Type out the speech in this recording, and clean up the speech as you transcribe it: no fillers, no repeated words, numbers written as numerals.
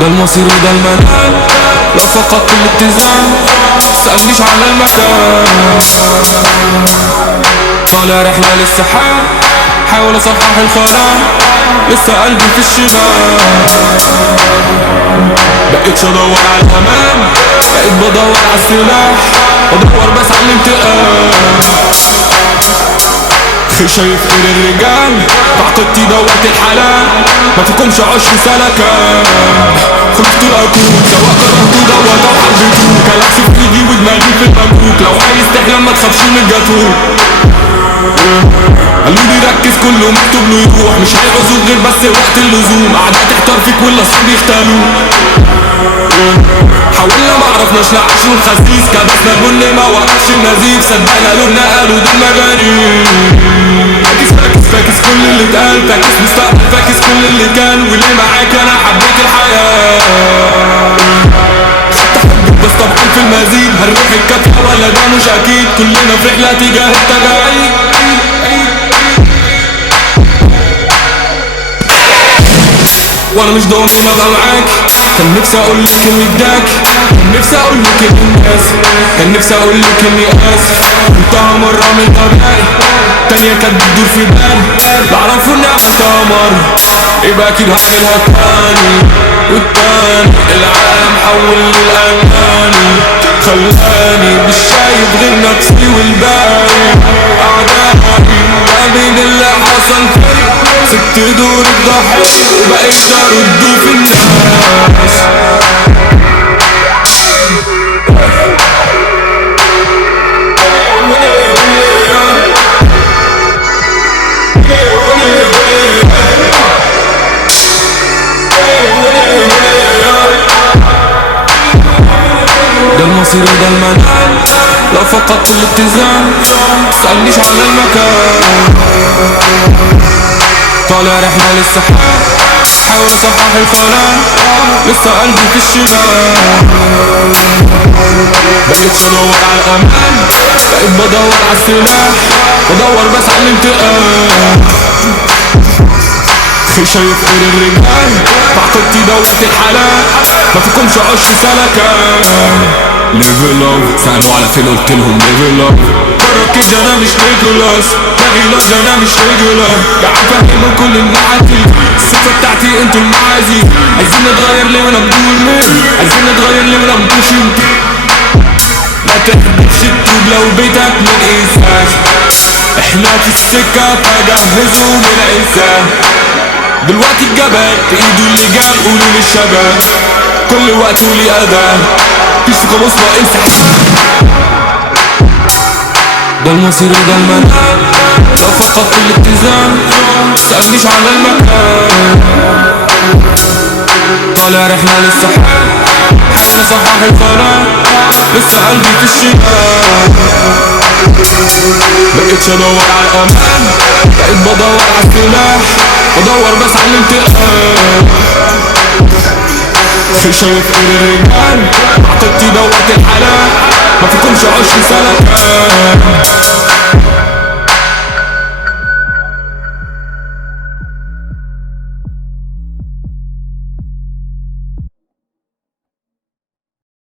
ده المصير وده المنال، لو فقدت الاتزان متسألنيش على المكان. طالع رحلة للسحاب، حاول اصحح الخراب، لسه قلبي في الشمال. بقيتش ادور على الامان، بقيت بدور على السلاح، بدور بس على الانتقام. شايف غير الرجال، تعقدتي دوت الحلال، ما فيكمش عشر سلكان. خلقتوا الاكون سواء كرهتوا دوت او حبيتوه، كلامي في ايدي ودماغي في المكوك، لو عايز تحلم ما تخافش من الجاتوه. قالولي ركز كله مكتوب له يروح، مش هيعوزوك غير بس وقت اللزوم، اعداء تحتار فيك ولا صحاب يختالوك. حاولنا معرفناش نعيش والخسيس، كبسنا البن ما وقفش النزيف، صدقنا لبنا قالوا دول مجانين. فاكس كل اللي اتقال، فاكس مستقبل، فاكس كل اللي كان، واللي معاك انا حبيت الحياة. خدت حبك بس طبعا في المزيد، هنروح الكتفة ولا ده مش اكيد، كلنا في رحلة تجاه التجاعيد. وانا مش ضامن ابقى معاك، كان نفسي اقولك اني اداك، كان نفسي اقولك اني الناس، كان نفسي اقولك اني اسف. قلتها مرة من غبائي، تانية كانت بتدور في بالي، بعرف اني عملتها مرة، يبقى اكيد هعملها تاني والتاني. العالم حول للأناني، خلاني مش شايف غير نفسي والباقي أعدائي. ما بين اللي حصل فيا سبت دور الضحية، وبقيت أرده في الناس. ده المصير وده المنال، لو فقدت الاتزان متسألنيش على المكان. طالع رحلة للسحاب، حاول اصحح الخلل، لسه قلبي في الشمال. بقيتش ادور على الامان، بقيت بدور على السلاح، بدور بس على الانتقام. شايف غير الرجال، تعقدتي دوت الحلال، ما فيكمش عشر سلكان. ليفل اب، سألوا على فين قلتلهم ليفل اب. بركز انا مش ريجولاس، دماغي لاز انا مش ريجولار، قاعد فاهمه كل النعاتي، الصفة بتاعتي انتوا المعازي. عايزين نتغير ليه وانا بقول مين، عايزين نتغير ليه وانا بقولش انت. ما تحبش الطوب لو بيتك من ازاز، احنا في السكة فجهزوا من العزال. دلوقتي الجبل في ايده اللي جاب، قولوا للشباب كل وقت ولي أذان، مفيش في قاموسنا انسحاب. ده المصير وده المنال، لو فقدت الاتزان متسألنيش على المكان. طالع رحلة للسحاب، حاول اصحح القرار، لسه قلبي في الشمال. بقيتش ادور على الامان، بقيت بدور على السلاح، بدور بس على الانتقام. شايف غير الرجال، عقدتي دوت الحلال، ما فيكمش عشر سلكان.